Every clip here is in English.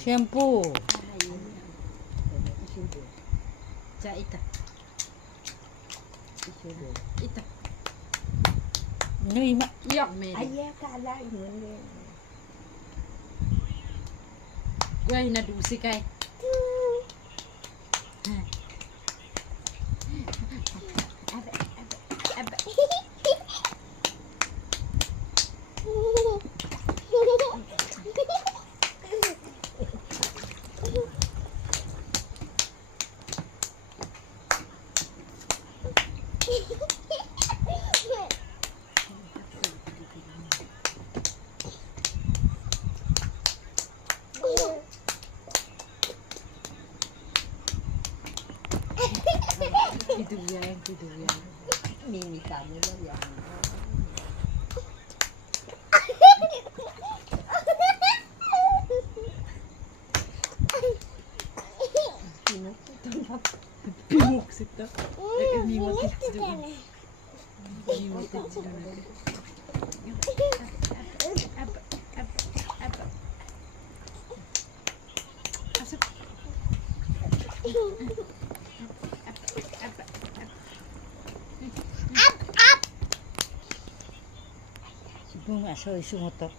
Shampoo. Sa ita. Ita. Nui ma. Yok me. Ayah kalah ini. Gue na dusi kay. Gitu ya. Mimi kamu lah yang. Pimok sita. Mimot itu. Mimot itu. Bunga soy sumotot.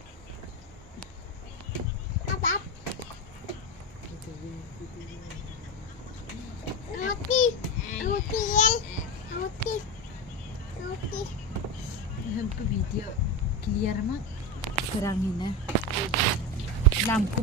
Video clear mak. Terangin na. Lampu